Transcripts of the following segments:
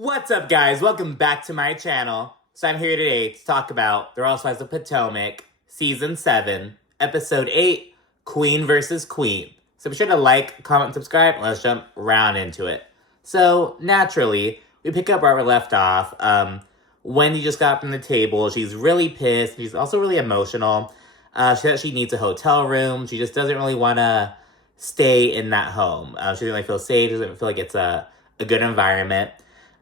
What's up, guys? Welcome back to my channel. So I'm here today to talk about The Real Housewives of Potomac, Season 7, Episode 8, Queen vs. Queen. So be sure to like, comment, and subscribe, and let's jump right into it. So, naturally, we pick up where we left off. Wendy just got up from the table. She's really pissed. She's also really emotional. She said she needs a hotel room. She just doesn't really want to stay in that home. She doesn't really feel safe. She doesn't feel like it's a good environment.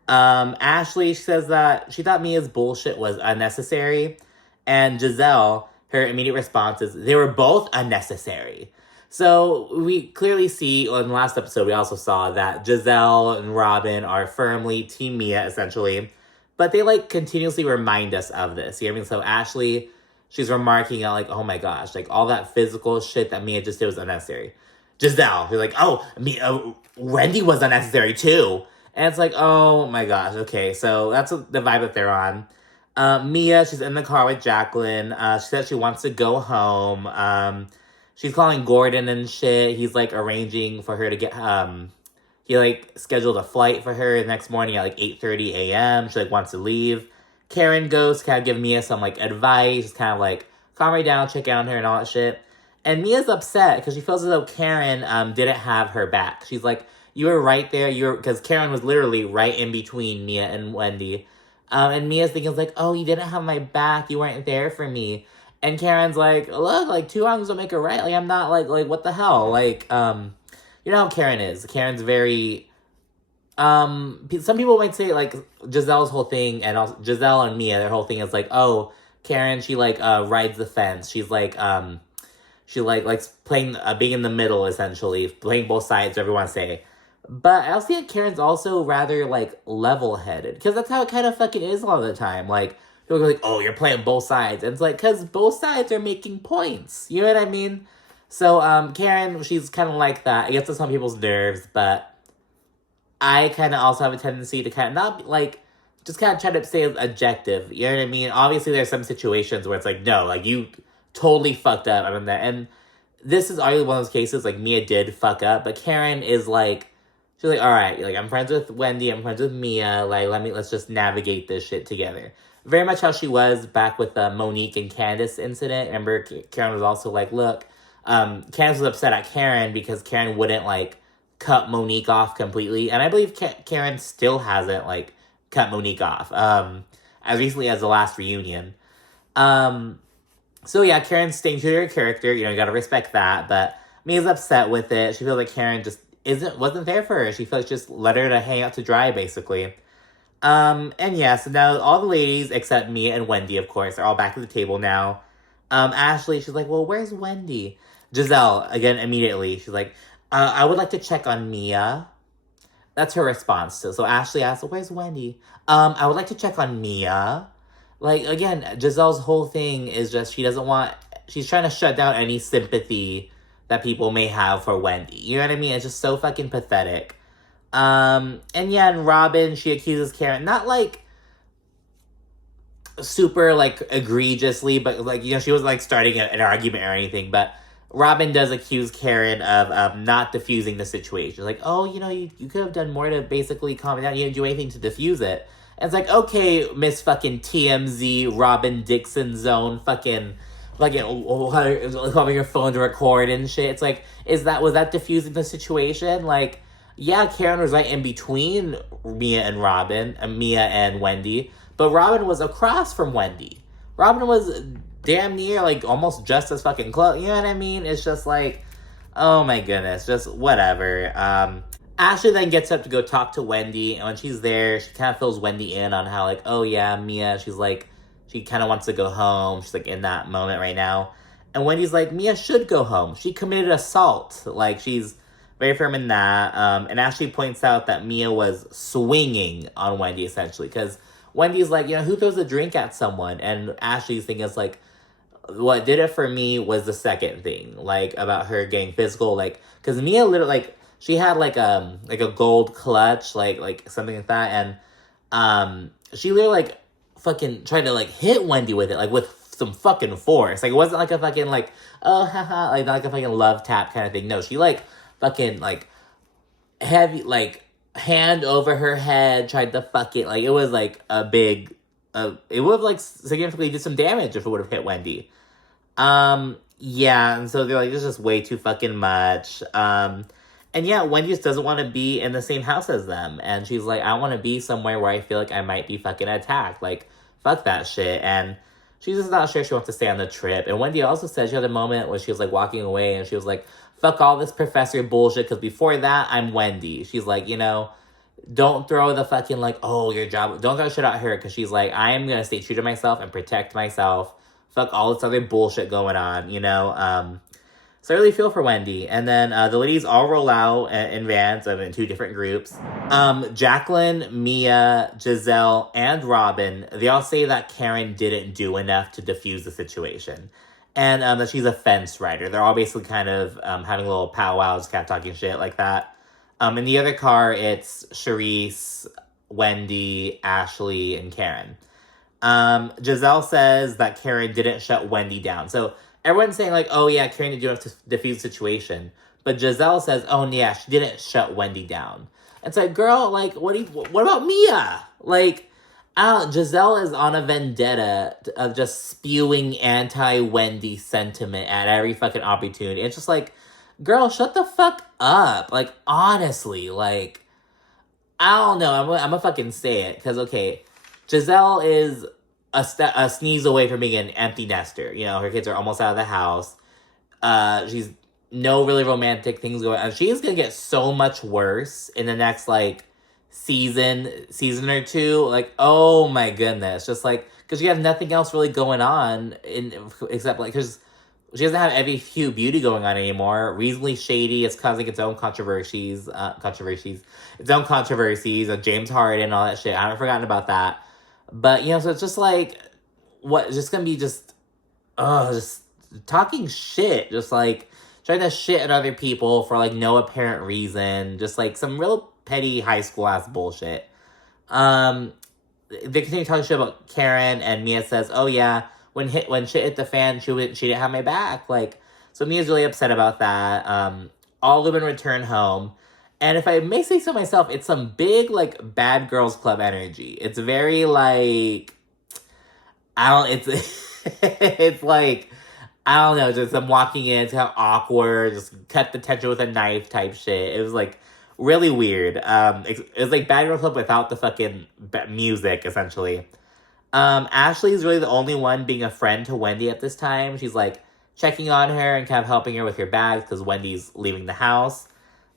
Ashley says that she thought Mia's bullshit was unnecessary, and Gizelle, her immediate response is, they were both unnecessary. So we clearly see, in the last episode, we also saw that Gizelle and Robyn are firmly Team Mia, essentially, but they, continuously remind us of this. You know what I mean? So Ashley, she's remarking on, oh my gosh, all that physical shit that Mia just did was unnecessary. Giselle, you're like, Wendy was unnecessary too. And it's like, oh my gosh, okay, so that's the vibe that they're on. Mia, she's in the car with Jacqueline. She said she wants to go home. She's calling Gordon and shit. He's, arranging for her to get, he, scheduled a flight for her the next morning at, 8:30 a.m. She, wants to leave. Karen goes to kind of give Mia some, advice, kind of, calm her down, check out on her and all that shit. And Mia's upset because she feels as though Karen, didn't have her back. She's like, you were right there. Because Karen was literally right in between Mia and Wendy. And Mia's thinking, oh, you didn't have my back. You weren't there for me. And Karen's like, look, two wrongs don't make a right. I'm not, what the hell? You know how Karen is. Karen's very, some people might say, Giselle's whole thing, and also Gizelle and Mia, their whole thing is, oh, Karen, she, rides the fence. She's, she, likes playing, being in the middle, essentially. Playing both sides, whatever you want to say. But I also think Karen's also rather, level-headed. Because that's how it kind of fucking is a lot of the time. People go oh, you're playing both sides. And it's because both sides are making points. You know what I mean? So, Karen, she's kind of like that. It gets on some people's nerves, but I kind of also have a tendency to kind of not, just kind of try to stay objective. You know what I mean? Obviously, there's some situations where it's no, you totally fucked up. I mean, that. And this is arguably one of those cases, Mia did fuck up, but Karen is, she's all right, I'm friends with Wendy, I'm friends with Mia, let's just navigate this shit together. Very much how she was back with the Monique and Candiace incident. Remember, Karen was also look, Candiace was upset at Karen because Karen wouldn't, cut Monique off completely. And I believe Karen still hasn't, cut Monique off, as recently as the last reunion. So yeah, Karen's staying true to her character, you gotta respect that, but Mia's upset with it. She feels like Karen just wasn't there for her. She feels just let her to hang out to dry, basically. And yeah, so now all the ladies, except Mia and Wendy, of course, are all back at the table now. Ashley, she's like, well, where's Wendy? Gizelle, again, immediately, she's like, I would like to check on Mia. That's her response. So Ashley asks, well, where's Wendy? I would like to check on Mia. Again, Giselle's whole thing is just she's trying to shut down any sympathy that people may have for Wendy. You know what I mean? It's just so fucking pathetic. And yeah, and Robyn, she accuses Karen, not super egregiously, but she was starting an argument or anything, but Robyn does accuse Karen of not diffusing the situation. Oh, you could have done more to basically calm it down. You didn't do anything to diffuse it. And it's okay, Miss fucking TMZ, Robyn Dixon zone, fucking having your phone to record and shit. It's was that diffusing the situation? Yeah, Karen was right in between Mia and Mia and Wendy, but Robyn was across from Wendy. Robyn was damn near, almost just as fucking close. You know what I mean? It's just oh my goodness, just whatever. Ashley then gets up to go talk to Wendy, and when she's there, she kind of fills Wendy in on how, oh yeah, Mia, she's she kind of wants to go home. She's, in that moment right now. And Wendy's Mia should go home. She committed assault. She's very firm in that. And Ashley points out that Mia was swinging on Wendy, essentially. Because Wendy's who throws a drink at someone? And Ashley's thing is, what did it for me was the second thing. About her getting physical. Because Mia literally, she had, a gold clutch. Something like that. And, she literally, fucking tried to, hit Wendy with it, with some fucking force. It wasn't, a fucking, oh, haha, not a fucking love tap kind of thing. No, she, fucking, heavy, hand over her head, tried to fuck it. Like, it was, like, a big... it would have, like, significantly did some damage if it would have hit Wendy. Yeah, and so they're like, this is just way too fucking much. And yeah, Wendy just doesn't want to be in the same house as them. And she's like, I want to be somewhere where I feel like I might be fucking attacked. Like, fuck that shit. And she's just not sure she wants to stay on the trip. And Wendy also said she had a moment where she was, like, walking away and she was like, fuck all this professor bullshit, because before that, I'm Wendy. She's like, you know, don't throw the fucking, like, oh, your job, don't throw shit at her, because she's like, I am going to stay true to myself and protect myself. Fuck all this other bullshit going on, you know? So I really feel for Wendy. And then the ladies all roll out in vans in 2 different groups. Jacqueline, Mia, Gizelle, and Robyn, they all say that Karen didn't do enough to diffuse the situation. And that she's a fence rider. They're all basically kind of having little powwows, kind of talking shit like that. In the other car, it's Charisse, Wendy, Ashley, and Karen. Gizelle says that Karen didn't shut Wendy down. So everyone's saying, like, oh yeah, Karen didn't do enough to diffuse the situation. But Gizelle says, oh yeah, she didn't shut Wendy down. It's like, girl, like, what about Mia? Like, Gizelle is on a vendetta of just spewing anti-Wendy sentiment at every fucking opportunity. It's just like, girl, shut the fuck up. Like, honestly, like, I don't know. I'm gonna fucking say it. Because, okay, Gizelle is a sneeze away from being an empty nester. You know, her kids are almost out of the house. She's no really romantic things going on. She's gonna get so much worse in the next, like, season or 2. Like, oh my goodness. Just, like, because she has nothing else really going on except, like, because she doesn't have every hue beauty going on anymore. Reasonably shady. It's causing its own controversies. Its own controversies of James Harden and all that shit. I haven't forgotten about that. But, you know, so it's just like, what, just gonna be just talking shit. Just, like, trying to shit at other people for, like, no apparent reason. Just, like, some real petty high school ass bullshit. They continue talking shit about Karen, and Mia says, oh yeah, when shit hit the fan, she didn't have my back. Like, so Mia's really upset about that. All of them return home. And if I may say so myself, it's some big, like, Bad Girls Club energy. It's very, like, it's like, I don't know, just I'm walking in, it's how awkward, just cut the tension with a knife type shit. It was, like, really weird. It was like Bad Girls Club without the fucking music, essentially. Ashley's really the only one being a friend to Wendy at this time. She's, like, checking on her and kind of helping her with her bags because Wendy's leaving the house.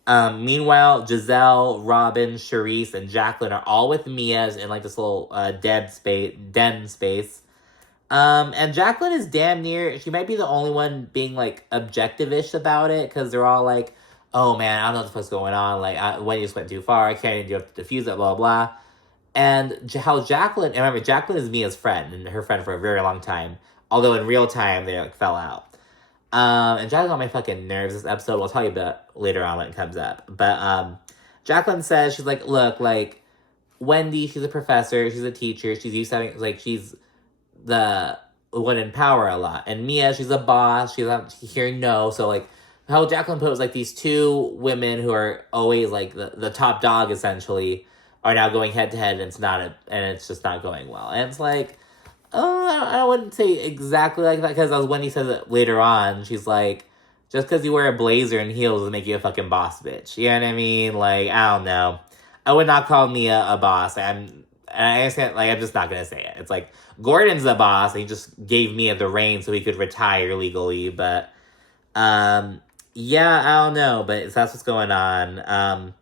Meanwhile, Gizelle, Robyn, Charisse, and Jacqueline are all with Mia's in, like, this little den space. And Jacqueline is damn near, she might be the only one being, like, objective-ish about it, because they're all like, oh man, I don't know what the fuck's going on, like, Wendy just went too far, I can't even diffuse it, blah, blah. And how Jacqueline, and remember, Jacqueline is Mia's friend, and her friend for a very long time, although in real time, they, like, fell out. And Jacqueline on my fucking nerves this episode. We'll tell you about later on when it comes up. But, Jacqueline says, she's like, look, like, Wendy, she's a professor, she's a teacher, she's used to having, like, she's the one in power a lot. And Mia, she's a boss, she's not hearing no. So, like, how Jacqueline put it was, like, these 2 women who are always, like, the top dog, essentially, are now going head-to-head, and it's just not going well. And it's like, oh, I wouldn't say exactly like that, because as Wendy says it later on, she's like, just because you wear a blazer and heels doesn't make you a fucking boss bitch. You know what I mean? Like, I don't know. I would not call Mia a boss. I understand, like, I'm just not going to say it. It's like, Gordon's the boss, and he just gave Mia the reins so he could retire legally, but, yeah, I don't know, but that's what's going on.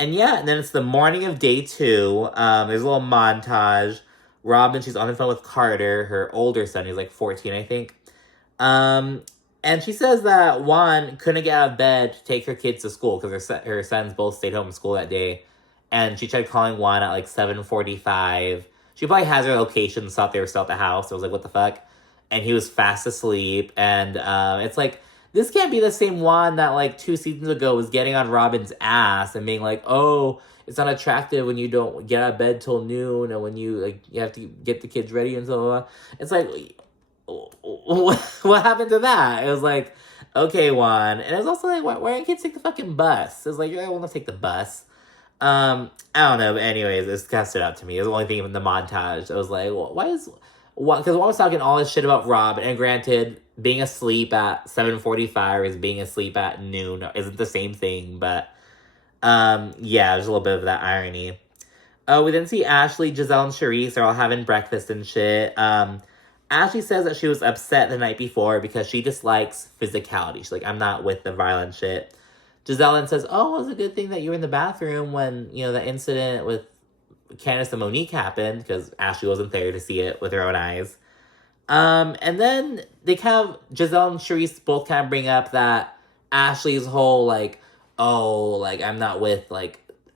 And yeah, and then it's the morning of day 2. There's a little montage. Robyn, she's on the phone with Carter, her older son, who's like 14, I think. And she says that Juan couldn't get out of bed to take her kids to school because her sons both stayed home from school that day. And she tried calling Juan at like 7:45. She probably has their location, thought they were still at the house. I was like, what the fuck? And he was fast asleep. And it's like, this can't be the same Juan that like 2 seasons ago was getting on Robyn's ass and being like, oh, it's not attractive when you don't get out of bed till noon, and when you like you have to get the kids ready and so on. It's like, what happened to that? It was like, okay, Juan. And it was also like, why don't kids take the fucking bus? It was like, I want to take the bus. I don't know, but anyways, this kind of stood out to me. It was the only thing in the montage. I was like, well, why is... What? Because one was talking all this shit about Rob, and granted, being asleep at 7:45 is being asleep at noon isn't the same thing, but yeah, there's a little bit of that irony. We then see Ashley, Gizelle, and Charisse are all having breakfast and shit. Ashley says that she was upset the night before because she dislikes physicality. She's like, I'm not with the violent shit. Gizelle then says, oh, it was a good thing that you were in the bathroom when, the incident with Candiace and Monique happened, because Ashley wasn't there to see it with her own eyes. And then they Gizelle and Charisse both kind of bring up that Ashley's whole, like, oh, like, I'm not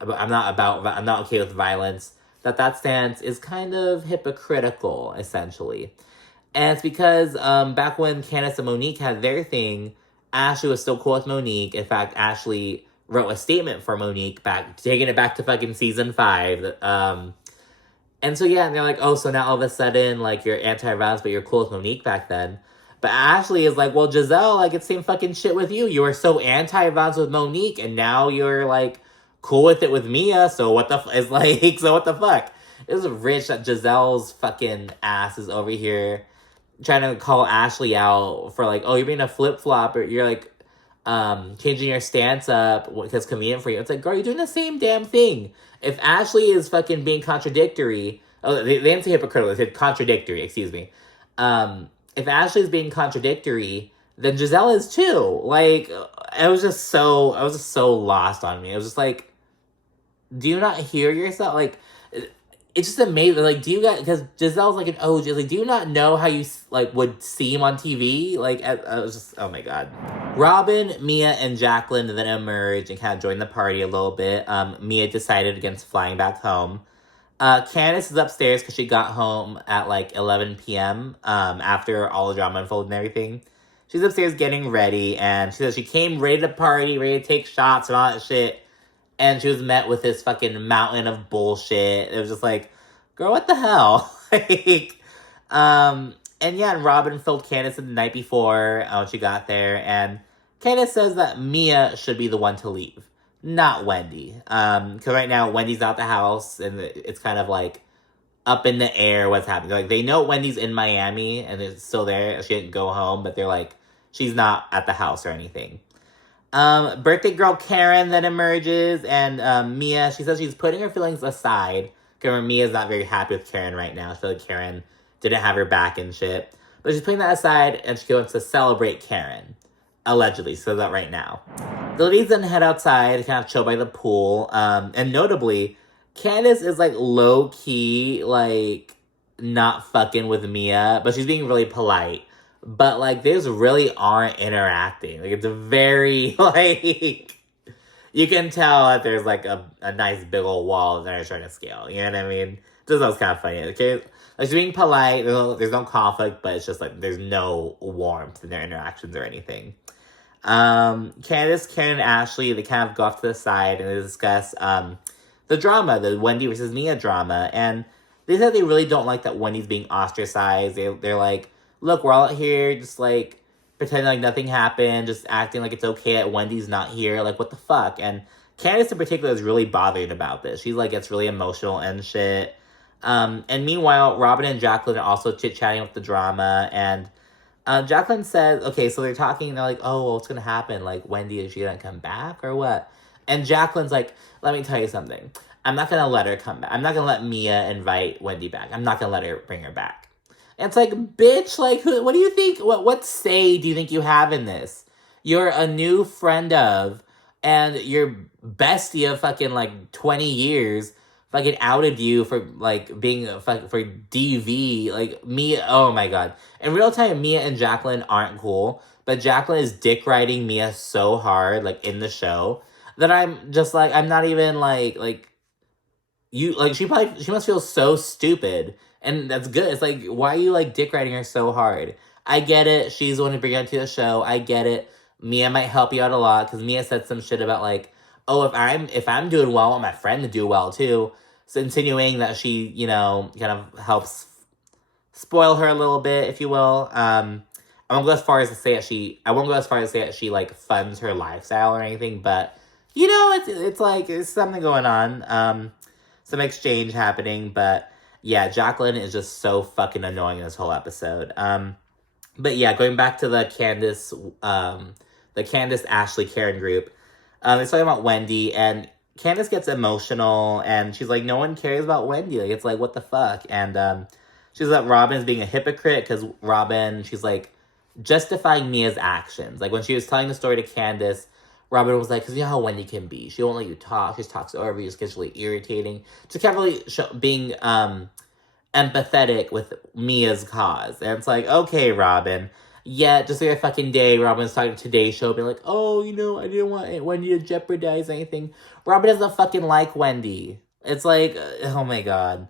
okay with violence, that stance is kind of hypocritical, essentially. And it's because back when Candiace and Monique had their thing, Ashley was still cool with Monique. In fact, Ashley wrote a statement for Monique, taking it back to fucking season 5. And so, yeah, and they're like, oh, so now all of a sudden, like, you're anti-violence, but you're cool with Monique back then. But Ashley is like, well, Gizelle, like, it's same fucking shit with you. You were so anti-violence with Monique, and now you're, like, cool with it with Mia, so what the fuck? It was rich that Gizelle's fucking ass is over here trying to call Ashley out for, like, oh, you're being a flip-flop, or you're, like, changing your stance up because it's convenient for you. It's like, girl, you're doing the same damn thing. If Ashley is fucking being contradictory, they didn't say hypocritical, they said contradictory, excuse me. If Ashley's being contradictory, then Gizelle is too. Like, I was just so lost on me. It was just like, do you not hear yourself? Like, it's just amazing. Like, do you guys, because Gizelle's like an OG, like, do you not know how you, like, would seem on TV? Like, I was just, oh my God. Robyn, Mia, and Jacqueline then emerge and kind of join the party a little bit. Mia decided against flying back home. Candiace is upstairs because she got home at, like, 11 p.m. After all the drama unfolded and everything. She's upstairs getting ready, and she says she came ready to party, ready to take shots and all that shit. And she was met with this fucking mountain of bullshit. It was just like, girl, what the hell? Like, and yeah, and Robyn filled Candiace in the night before when she got there. And Candiace says that Mia should be the one to leave, not Wendy. Because right now, Wendy's out the house, and it's kind of like up in the air what's happening. Like, they know Wendy's in Miami, and it's still there. She didn't go home, but they're like, she's not at the house or anything. Birthday girl Karen then emerges, and Mia, she says she's putting her feelings aside. Because Mia's not very happy with Karen right now. She feels like Karen didn't have her back and shit. But she's putting that aside, and she wants to celebrate Karen. Allegedly, so that right now. The ladies then head outside to kind of chill by the pool. And notably, Candiace is, like, low-key, like, not fucking with Mia. But she's being really polite. But, like, they just really aren't interacting. Like, it's a very, like... You can tell that there's, like, a nice big old wall that they're trying to scale. You know what I mean? Just was kind of funny. Okay? Like, she's being polite. There's no conflict, but it's just, like, there's no warmth in their interactions or anything. Candiace, Karen, and Ashley, they kind of go off to the side and they discuss, the drama, the Wendy versus Mia drama. And they said they really don't like that Wendy's being ostracized. They're like, look, we're all out here just, like, pretending like nothing happened, just acting like it's okay that Wendy's not here. Like, what the fuck? And Candiace in particular is really bothered about this. She's, like, gets really emotional and shit. And meanwhile, Robyn and Jacqueline are also chit-chatting with the drama. And Jacqueline says, okay, so they're talking, and they're like, oh, well, what's going to happen? Like, Wendy, is she going to come back or what? And Jacqueline's like, let me tell you something. I'm not going to let her come back. I'm not going to let Mia invite Wendy back. I'm not going to let her bring her back. And it's like, bitch, like, what do you think? What say do you think you have in this? You're a new friend of, and your bestie of fucking, like, 20 years fucking outed you for, like, being, for DV. Like, Mia, oh my God. In real time, Mia and Jacqueline aren't cool, but Jacqueline is dick riding Mia so hard, like, in the show, that I'm just, like, I'm not even, like, you, like, she must feel so stupid. And that's good. It's like, why are you, like, dick riding her so hard? I get it. She's the one to bring her to the show. I get it. Mia might help you out a lot. Because Mia said some shit about, like, oh, if I'm doing well, I want my friend to do well, too. So insinuating that she, you know, kind of helps spoil her a little bit, if you will. I won't go as far as to say that she, like, funds her lifestyle or anything. But you know, it's like, there's something going on. Some exchange happening, but yeah, Jacqueline is just so fucking annoying in this whole episode. But yeah, going back to the Candiace, Ashley, Karen group, it's talking about Wendy, and Candiace gets emotional, and she's like, no one cares about Wendy. Like, it's like, what the fuck? And she's like, Robyn's being a hypocrite, because Robyn, she's like, justifying Mia's actions. Like, when she was telling the story to Candiace, Robyn was like, because you know how Wendy can be. She won't let you talk. She just talks over you. Just gets really irritating. Just kept really being empathetic with Mia's cause. And it's like, okay, Robyn. Yeah, just the other fucking day, Robyn's talking to Today's Show, being like, oh, you know, I didn't want Wendy to jeopardize anything. Robyn doesn't fucking like Wendy. It's like, oh my god.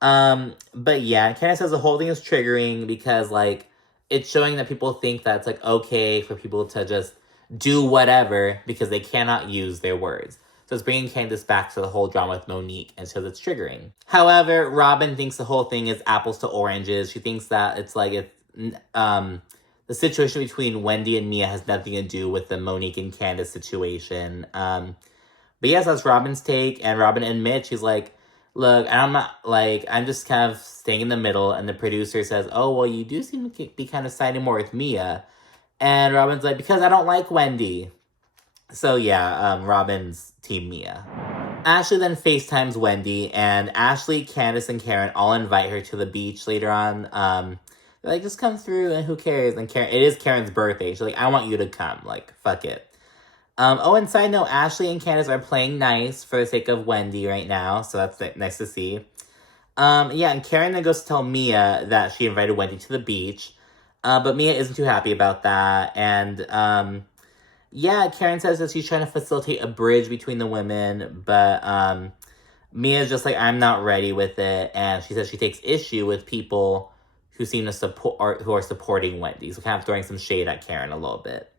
But yeah, Candiace says the whole thing is triggering because, like, it's showing that people think that it's, like, okay for people to just do whatever because they cannot use their words. So it's bringing Candiace back to the whole drama with Monique, and so it's triggering. However, Robyn thinks the whole thing is apples to oranges. She thinks that it's like, the situation between Wendy and Mia has nothing to do with the Monique and Candiace situation. But yes, that's Robyn's take, and Robyn admits, she's like, look, I'm not, like, I'm just kind of staying in the middle, and the producer says, oh, well, you do seem to be kind of siding more with Mia. And Robyn's like, because I don't like Wendy. So yeah, Robyn's team Mia. Ashley then FaceTimes Wendy, and Ashley, Candiace, and Karen all invite her to the beach later on. They're like, just come through, and who cares? And Karen, it is Karen's birthday. She's like, I want you to come. Like, fuck it. And side note, Ashley and Candiace are playing nice for the sake of Wendy right now, so that's nice to see. Yeah, and Karen then goes to tell Mia that she invited Wendy to the beach, but Mia isn't too happy about that, and, yeah, Karen says that she's trying to facilitate a bridge between the women, but, Mia's just like, I'm not ready with it, and she says she takes issue with people who seem to support, who are supporting Wendy, so kind of throwing some shade at Karen a little bit.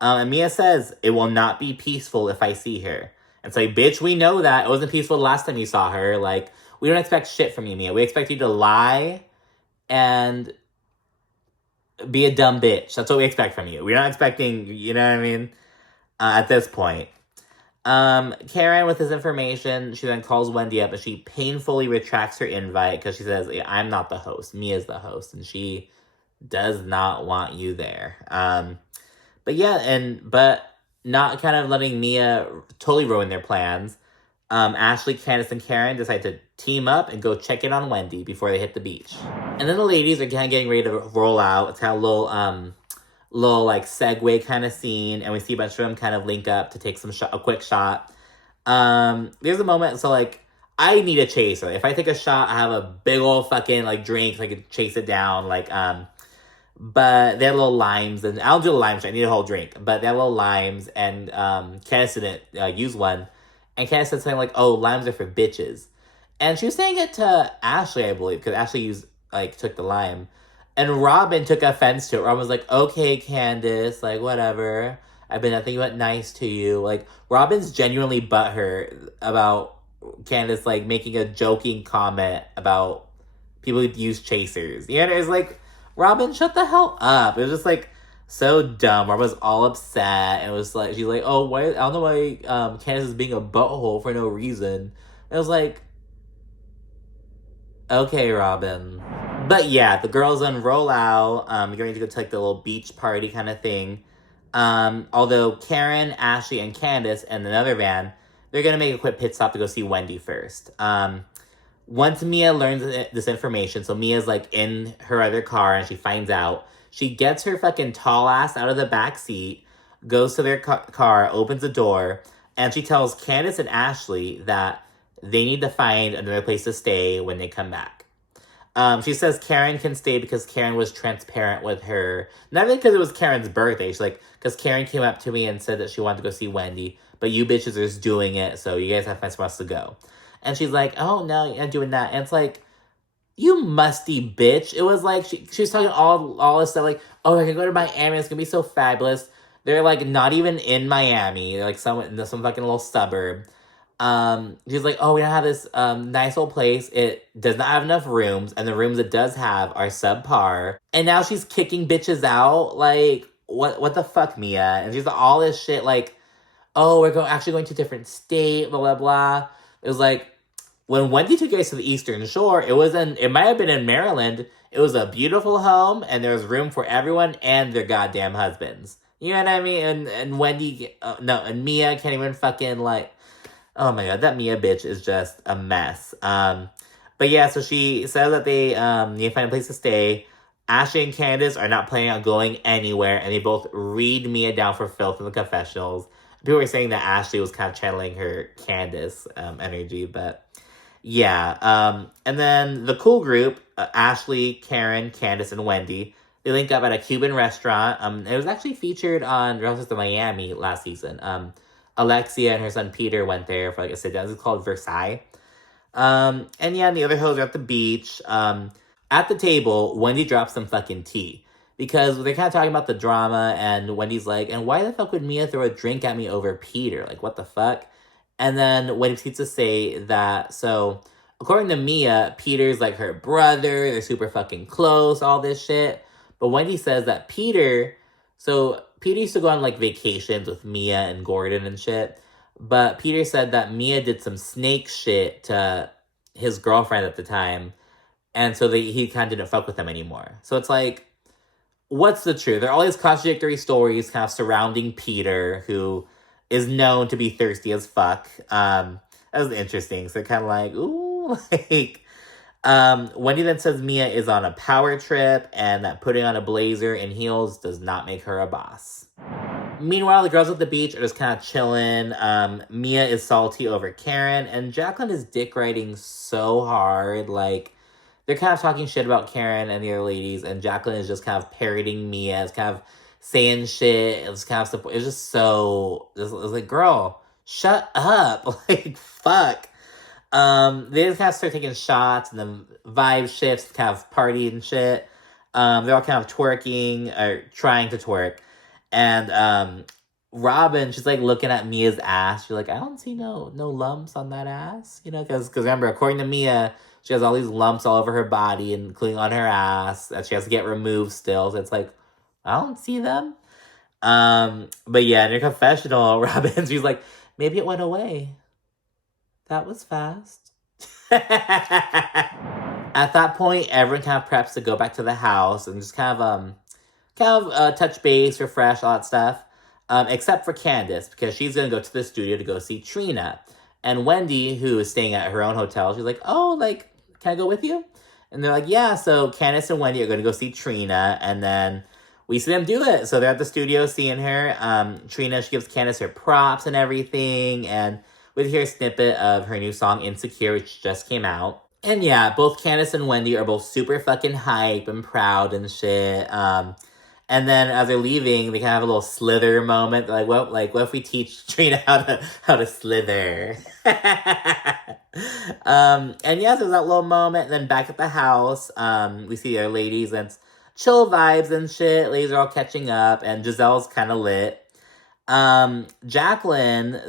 And Mia says, it will not be peaceful if I see her. And it's like, bitch, we know that. It wasn't peaceful the last time you saw her. Like, we don't expect shit from you, Mia. We expect you to lie and be a dumb bitch. That's what we expect from you. We're not expecting, you know what I mean? At this point. Karen, with this information, she then calls Wendy up and she painfully retracts her invite because she says, I'm not the host. Mia's the host. And she does not want you there. But yeah, but not kind of letting Mia totally ruin their plans. Ashley, Candiace, and Karen decide to team up and go check in on Wendy before they hit the beach. And then the ladies are kind of getting ready to roll out. It's kind of a little like segue kind of scene, and we see a bunch of them kind of link up to take a quick shot. There's a moment, so like, I need a chaser. If I take a shot, I have a big old fucking like drink, so I can chase it down. Like, but they have little limes, and I don't do a lime shot, I need a whole drink. But they have little limes, and Candiace didn't use one. And Candiace said something like, oh, limes are for bitches. And she was saying it to Ashley, I believe, because Ashley took the lime. And Robyn took offense to it. Robyn was like, okay, Candiace, like, whatever. I've been nothing but nice to you. Like, Robyn's genuinely butthurt about Candiace, like, making a joking comment about people who use chasers. You know, it's like, Robyn, shut the hell up. It was just, like, so dumb. Robyn was all upset. And it was like, she's like, oh, why? I don't know why Candiace is being a butthole for no reason. And it was like, okay, Robyn. But yeah, the girls then roll out, going to go to like the little beach party kind of thing. Although Karen, Ashley, and Candiace and another van, they're going to make a quick pit stop to go see Wendy first. Once Mia learns this information, so Mia's like in her other car and she finds out, she gets her fucking tall ass out of the back seat, goes to their car, opens the door, and she tells Candiace and Ashley that they need to find another place to stay when they come back. She says Karen can stay because Karen was transparent with her. Not really because it was Karen's birthday. She's like, because Karen came up to me and said that she wanted to go see Wendy, but you bitches are just doing it, so you guys have to find somewhere else to go. And she's like, oh, no, you're not doing that. And it's like, you musty bitch. It was like, she was talking all this stuff, like, oh, I can go to Miami, it's gonna be so fabulous. They're, like, not even in Miami. They're, like, some fucking little suburb. She's like, oh, we don't have this nice old place. It does not have enough rooms, and the rooms it does have are subpar. And now she's kicking bitches out. Like, what the fuck, Mia? And she's like, all this shit, like, oh, we're actually going to a different state, blah, blah, blah. It was like, when Wendy took us to the Eastern Shore, it might have been in Maryland. It was a beautiful home, and there was room for everyone and their goddamn husbands. You know what I mean? And Wendy, no, and Mia can't even fucking, like, oh my god, that Mia bitch is just a mess. But yeah, so she says that they need to find a place to stay. Ashley and Candiace are not planning on going anywhere, and they both read Mia down for filth in the confessionals. People were saying that Ashley was kind of channeling her Candiace energy, but yeah. And then the cool group, Ashley, Karen, Candiace, and Wendy, they link up at a Cuban restaurant. It was actually featured on Real Housewives of Miami last season. Alexia and her son Peter went there for like a sit down. It's called Versailles. And yeah, and the other hoes are at the beach. At the table, Wendy drops some fucking tea. Because they're kind of talking about the drama, and Wendy's like, and why the fuck would Mia throw a drink at me over Peter? Like, what the fuck? And then Wendy proceeds to say that, so, according to Mia, Peter's like her brother, they're super fucking close, all this shit. But Wendy says that Peter used to go on like vacations with Mia and Gordon and shit. But Peter said that Mia did some snake shit to his girlfriend at the time. And so he kind of didn't fuck with them anymore. So it's like, what's the truth? There are all these contradictory stories kind of surrounding Peter, who is known to be thirsty as fuck. That was interesting. So kind of like, ooh, like... Wendy then says Mia is on a power trip and that putting on a blazer and heels does not make her a boss. Meanwhile, the girls at the beach are just kind of chilling. Mia is salty over Karen, and Jacqueline is dick riding so hard. Like, they're kind of talking shit about Karen and the other ladies, and Jacqueline is just kind of parroting Mia. It's kind of saying shit. It's kind of it's just so... It's like, girl, shut up. Like, fuck. They just kind of start taking shots, and then vibe shifts, kind of party and shit. They're all kind of twerking, or trying to twerk. And, Robyn, she's, like, looking at Mia's ass. She's like, I don't see no lumps on that ass. You know, because remember, according to Mia, she has all these lumps all over her body, including on her ass, that she has to get removed still. So it's like, I don't see them. But yeah, in her confessional, Robyn, she's like, maybe it went away. That was fast. At that point, everyone kind of preps to go back to the house and just kind of touch base, refresh, all that stuff. Except for Candiace, because she's going to go to the studio to go see Trina. And Wendy, who is staying at her own hotel, she's like, oh, like, can I go with you? And they're like, yeah. So Candiace and Wendy are going to go see Trina, and then we see them do it. So they're at the studio seeing her. Trina, she gives Candiace her props and everything, and we hear a snippet of her new song, Insecure, which just came out. And yeah, both Candiace and Wendy are both super fucking hype and proud and shit. And then as they're leaving, they kind of have a little slither moment. They're like, what if we teach Trina how to slither? And yeah, so there's that little moment. And then back at the house, we see our ladies, and it's chill vibes and shit. Ladies are all catching up, and Gizelle's kind of lit. Jacqueline,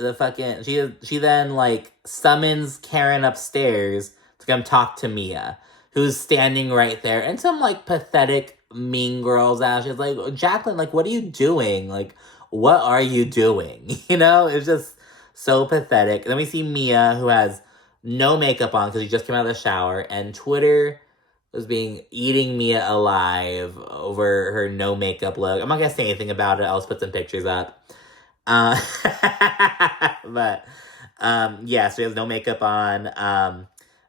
she then, like, summons Karen upstairs to come talk to Mia, who's standing right there, and some, like, pathetic mean girls ass. She's like, Jacqueline, like, what are you doing? Like, what are you doing? You know, it's just so pathetic. And then we see Mia, who has no makeup on because she just came out of the shower, and Twitter was eating Mia alive over her no makeup look. I'm not gonna say anything about it. I'll just put some pictures up. But, yeah, so she has no makeup on.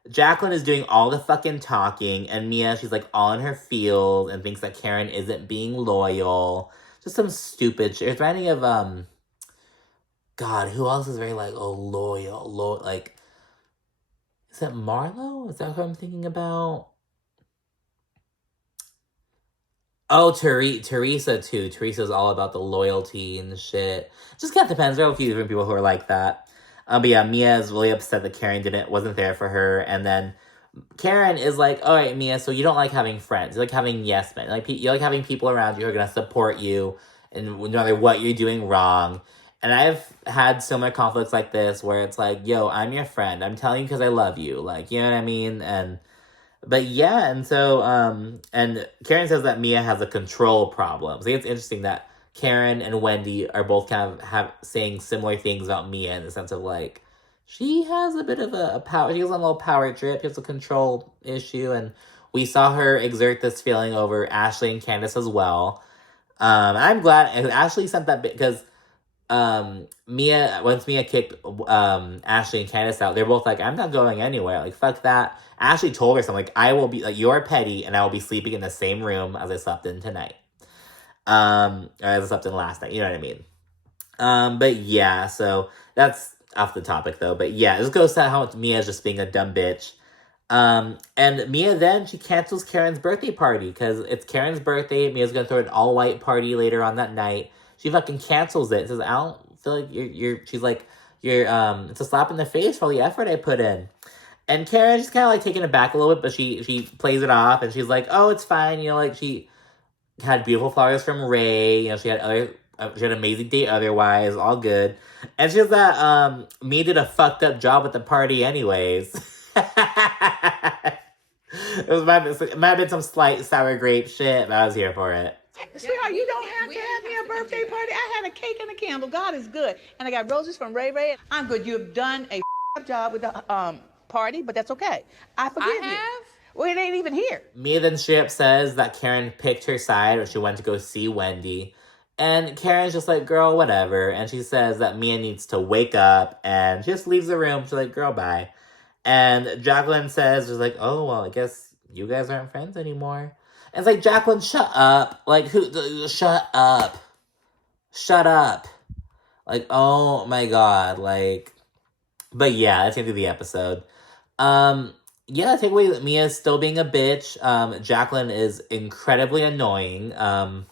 Jacqueline is doing all the fucking talking, and Mia, she's, like, all in her feels and thinks that Karen isn't being loyal. Just some stupid shit. It's reminding of, God, who else is very, like, loyal, like, is that Marlo? Is that who I'm thinking about? Oh, Teresa, too. Teresa's all about the loyalty and shit. Just kind of depends. There are a few different people who are like that. But yeah, Mia is really upset that Karen wasn't there for her. And then Karen is like, all right, Mia, so you don't like having friends. You like having yes men. You like having people around you who are going to support you and no matter what you're doing wrong. And I've had similar conflicts like this where it's like, yo, I'm your friend. I'm telling you because I love you. Like, you know what I mean? But yeah, and so, and Karen says that Mia has a control problem. So I think it's interesting that Karen and Wendy are both kind of saying similar things about Mia in the sense of like, she has a bit of a power, she has a little power trip, she has a control issue, and we saw her exert this feeling over Ashley and Candiace as well. I'm glad Ashley sent that bit because once Mia kicked Ashley and Candiace out, they're both like, I'm not going anywhere. Like, fuck that. Ashley told her something like, I will be like, you're petty, and I will be sleeping in the same room as I slept in tonight. Or as I slept in last night. You know what I mean? But yeah, so that's off the topic though. But yeah, this goes to how Mia's just being a dumb bitch. And Mia then, she cancels Karen's birthday party because it's Karen's birthday. Mia's gonna throw an all-white party later on that night. She fucking cancels it. Says, I don't feel like she's like, it's a slap in the face for all the effort I put in. And Karen, she's kind of like taken aback a little bit, but she plays it off and she's like, oh, it's fine. You know, like she had beautiful flowers from Ray. You know, she had an amazing date otherwise, all good. And she was that, Mia did a fucked up job at the party anyways. It might have been some slight sour grape shit, but I was here for it. Sweetheart, you don't have to have me a birthday party. I had a cake and a candle. God is good. And I got roses from Ray Ray. I'm good. You've done a job with the party, but that's okay. I forgive you. Well, it ain't even here. Mia then straight up says that Karen picked her side when she went to go see Wendy. And Karen's just like, girl, whatever. And she says that Mia needs to wake up. And she just leaves the room. She's like, girl, bye. And Jacqueline says, just like, oh, well, I guess you guys aren't friends anymore. And it's like, Jacqueline, shut up. Like, shut up. Shut up. Like, oh my God. Like, but yeah, that's the end of the episode. Yeah, takeaway that Mia's still being a bitch. Jacqueline is incredibly annoying. And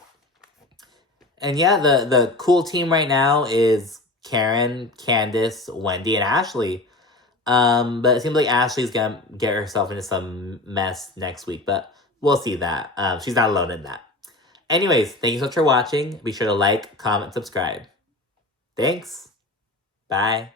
yeah, the cool team right now is Karen, Candiace, Wendy, and Ashley. But it seems like Ashley's gonna get herself into some mess next week, but we'll see that. She's not alone in that. Anyways, thank you so much for watching. Be sure to like, comment, subscribe. Thanks. Bye.